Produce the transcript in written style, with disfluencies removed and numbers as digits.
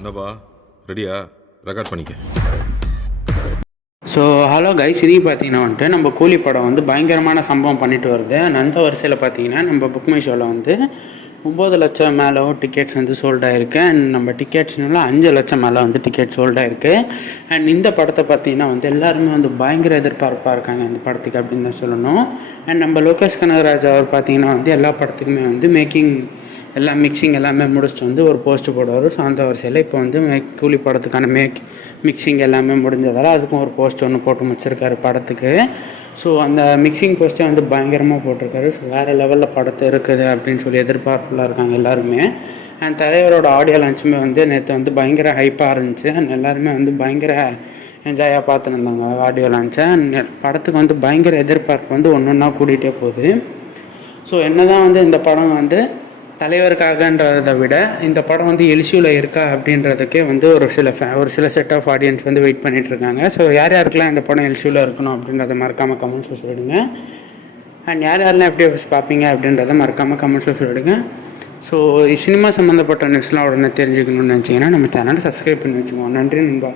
என்னப்பா ரெடியா? ரெக்கார்ட் பண்ணிக்க. ஸோ ஹலோ கைஸ், இன்றைக்கி பார்த்தீங்கன்னா வந்துட்டு நம்ம கூலி படம் வந்து பயங்கரமான சம்பவம் பண்ணிட்டு வருது. அந்த வரிசையில் பார்த்தீங்கன்னா நம்ம புக் மை ஷோவில் வந்து 9 லட்சம் மேலே டிக்கெட்ஸ் வந்து சோல்ட் ஆகிருக்கு. அண்ட் நம்ம டிக்கெட்ஸ்னால 5 லட்சம் மேலே வந்து டிக்கெட் சோல்ட் ஆகிருக்கு. அண்ட் இந்த படத்தை பார்த்தீங்கன்னா வந்து எல்லாருமே வந்து பயங்கர எதிர்பார்ப்பாக இருக்காங்க இந்த படத்துக்கு அப்படின்னு தான் சொல்லணும். அண்ட் நம்ம லோகேஷ் கனகராஜ் அவர் பார்த்தீங்கன்னா வந்து எல்லா படத்துக்குமே வந்து மேக்கிங் எல்லாம் மிக்சிங் எல்லாமே முடிச்சுட்டு வந்து ஒரு போஸ்ட்டு போடுவார். ஸோ அந்த வரிசையில் இப்போ வந்து கூலி படத்துக்கான மிக்சிங் எல்லாமே முடிஞ்சதால் அதுக்கும் ஒரு போஸ்ட் ஒன்று போட்டு முடிச்சிருக்காரு படத்துக்கு. ஸோ அந்த மிக்சிங் போஸ்ட்டே வந்து பயங்கரமாக போட்டிருக்காரு. ஸோ வேறு லெவலில் படத்தை இருக்குது அப்படின்னு சொல்லி எதிர்பார்ப்பில் இருக்காங்க எல்லாருமே. அண்ட் தலைவரோட ஆடியோ லான்ச்சுமே வந்து நேற்று வந்து பயங்கர ஹைப்பாக இருந்துச்சு. அண்ட் எல்லாருமே வந்து பயங்கர என்ஜாயாக பார்த்துருந்தாங்க ஆடியோ லான்ச்சை. படத்துக்கு வந்து பயங்கர எதிர்பார்ப்பு வந்து ஒன்று ஒன்றா கூட்டிகிட்டே போகுது. ஸோ என்ன தான் வந்து இந்த படம் வந்து தலைவருக்காகன்றதை விட இந்த படம் வந்து எல்சியூவில் இருக்கா அப்படின்றதுக்கே வந்து ஒரு சில செட் ஆஃப் ஆடியன்ஸ் வந்து வெயிட் பண்ணிகிட்ருக்காங்க. ஸோ யார் யாருக்கெல்லாம் இந்த படம் எல்சியூவில் இருக்கணும் அப்படின்றத மறக்காமல் கமெண்ட்ஸில் சொல்லிடுங்க. அண்ட் யார் யாரெல்லாம் எப்படி பார்ப்பீங்க அப்படின்றத மறக்காமல் கமெண்ட்ஸில் சொல்லிடுங்க. ஸோ சினிமா சம்மந்தப்பட்ட நியூஸ்லாம் உடனே தெரிஞ்சுக்கணும்னு நினச்சிங்கன்னா நம்ம சேனலை சப்ஸ்கிரைப் பண்ணி வச்சுக்கோங்க. நன்றி நண்பா.